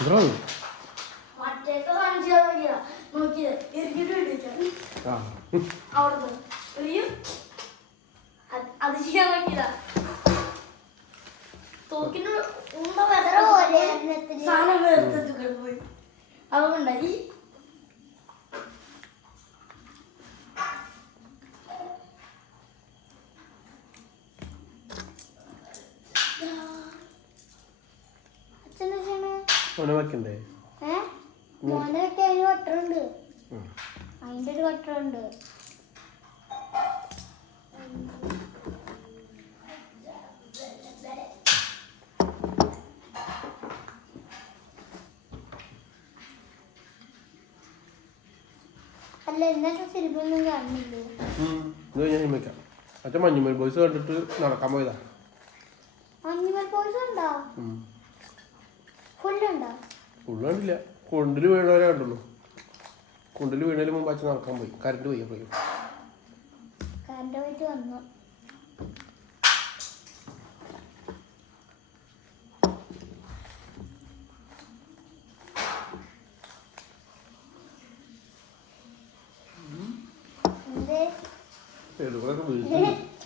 മറ്റേക്ക് കാണിച്ചാൽ മതിയാ നോക്കിയത് എറിഞ്ഞിട്ട് വേണ്ടിയിട്ടാ അവിടുന്ന് എറിയും അത് ചെയ്യാൻ പറ്റില്ല തോക്കിന് സാധനം വേർത്ത് പോയി അതുകൊണ്ടായി വെക്കണ്ടേ മോനൊക്കെ അതിന് വട്ടറുണ്ട് അതിൻ്റെ ഒരു വട്ടറുണ്ട് അല്ല ഇന്നത്തെ സിനിമയൊന്നും കാണുന്നില്ലേ അച്ഛൻ മഞ്ഞുമൽ ബോയ്സ് കണ്ടിട്ട് നടക്കാൻ പോയതാ മഞ്ഞുമൽ ബോയ്സ് ഉണ്ടോ ഫുള്ളുണ്ടോ ഫുള്ള് കണ്ടില്ല കുണ്ടിൽ വീണവരെ കണ്ടുള്ളൂ കുണ്ടിൽ വീണതിന് മുമ്പ് അച്ഛൻ നടക്കാൻ പോയി കറണ്ട് പോയി അപ്പോഴും കറണ്ട് പോയിട്ട് വന്നു വീഴ്ച